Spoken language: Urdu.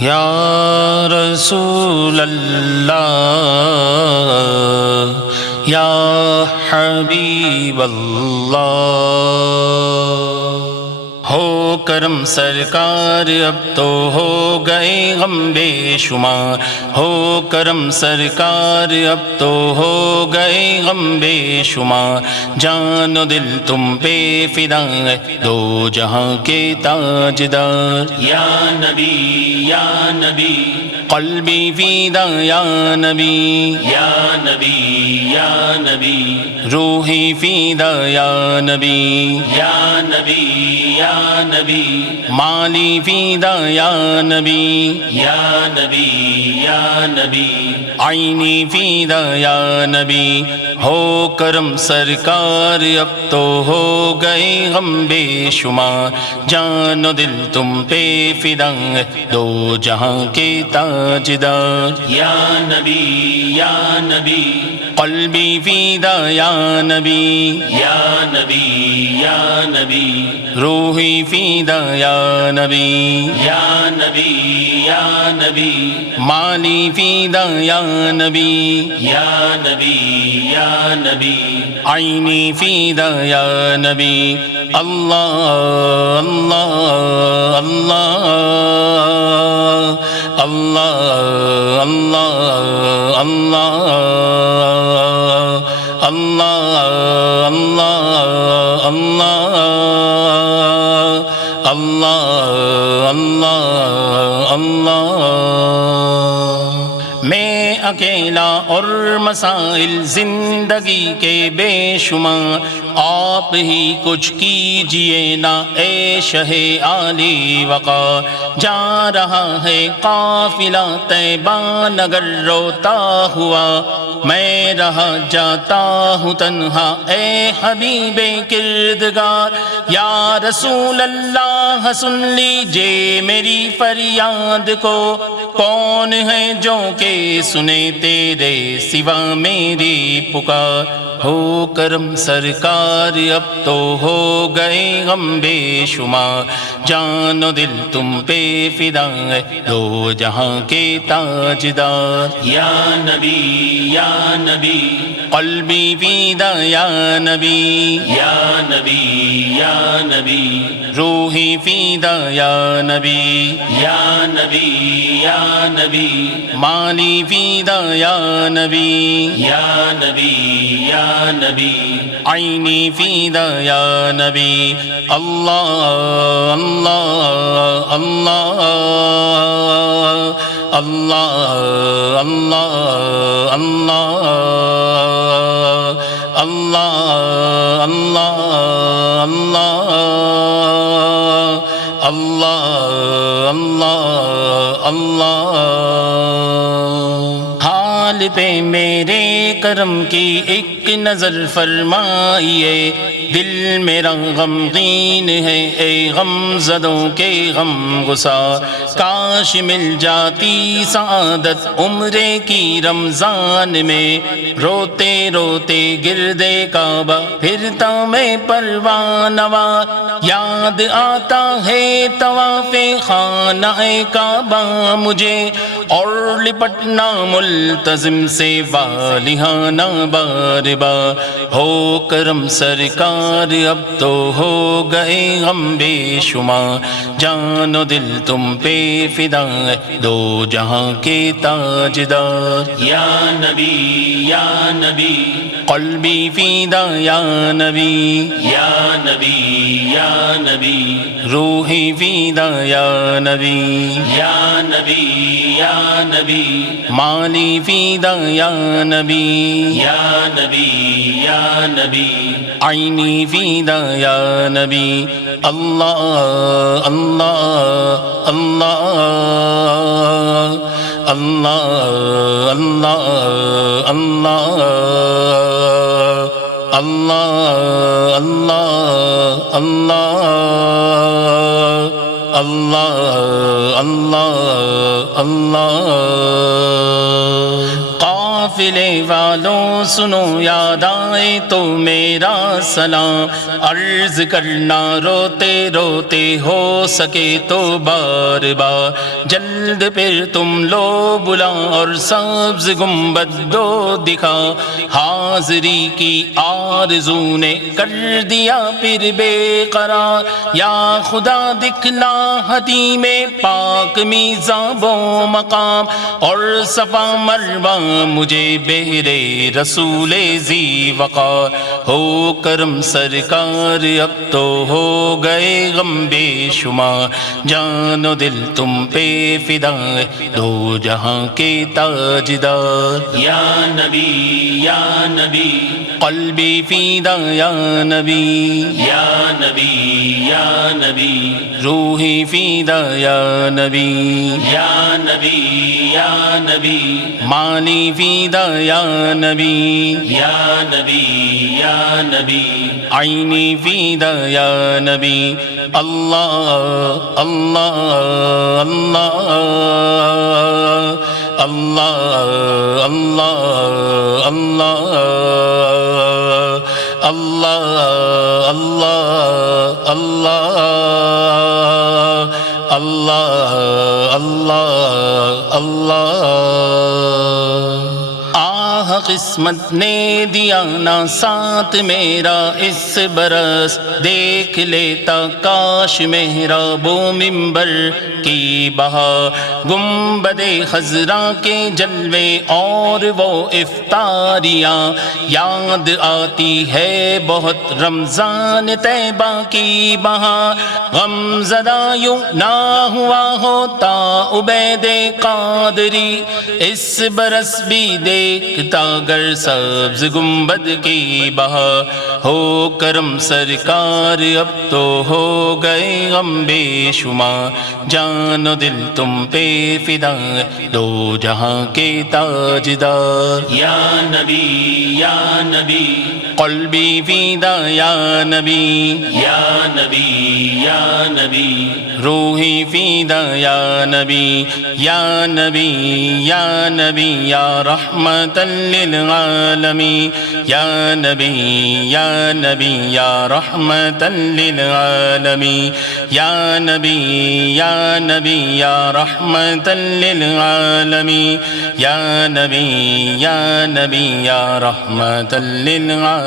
یا رسول اللہ یا حبیب اللہ، ہو کرم سرکار اب تو ہو گئے غم بے شمار، ہو کرم سرکار اب تو ہو گئے غم بے شمار، جان و دل تم پہ فدا ہے دو جہاں کے تاجدار، یا نبی یا نبی قلبی فدا یا نبی، یا نبی یا نبی روحی فدا یا نبی، یا نبی یا نبی مالی فدا یا نبی، یا نبی یا نبی عینی فدا یا نبی، ہو کرم سرکار اب تو ہو گئے غم بے شمار، جان و دل تم پہ فدا ہے دو جہاں کے تاجدار، یا نبی یا نبی قلبی فدا یا نبی، یا نبی یا نبی روحی فدا یا نبی، یا نبی یا نبی مالی فدا یا نبی، یا نبی یا نبی عینی فدا یا نبی، اللہ اللہ اللہ اللہ اللہ اللہ اللہ اللہ اللہ اللہ اللہ اللہ۔ میں اکیلا اور مسائل زندگی کے بے شمار، آپ ہی کچھ کیجئے نا اے شہ عالی وقار، جا رہا ہے قافلہ طیبہ نگر روتا ہوا، میں رہا جاتا ہوں تنہا اے حبیب کردگار، یا رسول اللہ سن لیجئے میری فریاد کو، کون ہے جو کہ سنے تیرے سوا میری پکار، ہو کرم سرکار اب تو ہو گئے غم بے شمار، جان و دل تم پہ فدا ہے دو جہاں کے تاجدار، یا نبی یا نبی قلبی فدا یا نبی، یا نبی یا نبی روحی فدا یا نبی، یا نبی یا نبی مالی فدا یا نبی، یا نبی یا نبی عینی فدا یا نبی، اللہ اللہ اللہ اللہ اللہ اللہ اللہ اللہ اللہ اللہ اللہ۔ حال پہ میرے کرم کی ایک نظر فرمائیے، دل میرا غمگین ہے اے غم زدوں کے غم گسار، کاش مل جاتی سعادت عمر کی رمضان میں، روتے روتے گردے کعبہ پھرتا میں پروانہ وار، یاد آتا ہے طواف خانہ کعبہ مجھے، اور لپٹنا ملتزم سے والہانہ بار بار، ہو کرم سرکار اب تو ہو گئے غم بے شمار، جان و دل تم پہ فدا ہے دو جہاں کے تاجدار، یا نبی یا نبی قلبی فدا یا نبی، یا نبی یا نبی روحی فدا یا نبی، یا نبی یا نبی مالی فدا یا نبی، یا نبی یا نبی عینی فدا یا نبی، اللہ اللہ اللہ اللہ اللہ اللہ اللہ اللہ اللہ اللہ اللہ اللہ۔ قافلے والوں سنو یاد آئے تو میرا سلام، عرض کرنا روتے روتے ہو سکے تو بار بار، جلد پھر تم لو بلا اور سبز گنبد دو دکھا، حاضری کی آرزو نے کر دیا پھر بے قرار، یا خدا دکھلا حتیم پاک میزاب و مقام، اور صفا مروہ مجھے بہرے رسول ذی وقار، ہو کرم سرکار اب تو ہو گئے غم بے شمار، جان و دل تم پہ فدا دو جہاں کے تاجدار، یا نبی قلبی فدا یا نبی، یا نبی روحی فدا یا نبی، یا نبی مالی فدا یا نبی، یا نبی عینی فدا یا نبی، اللہ اللہ اللہ اللہ اللہ اللہ اللہ اللہ اللہ اللہ اللہ اللہ۔ آہ قسمت نے دیا نا ساتھ میرا اس برس، دیکھ لیتا کاش محراب و منبر کی بہار، گنبد خضرا کے جلوے اور وہ افطاریاں، یاد آتی ہے بہت رمضان طیبہ کی بہار، غم زدہ یوں نہ ہوا ہوتا عبید قادری، اس برس بھی دیکھتا گر سبز گنبد کی بہار، ہو کرم سرکار اب تو ہو گئے غم بے شمار، جان و دل تم پہ فدا دو جہاں کے تاجدار، یا نبی قلبی فدا یا نبی، یا نبی روحی فدا یا نبی، یا نبی یا رحمت للعالمین، یا نبی یا رحمت للعالمین، یا نبی یا رحمت للعالمین، یا نبی یا رحمت للعالمین۔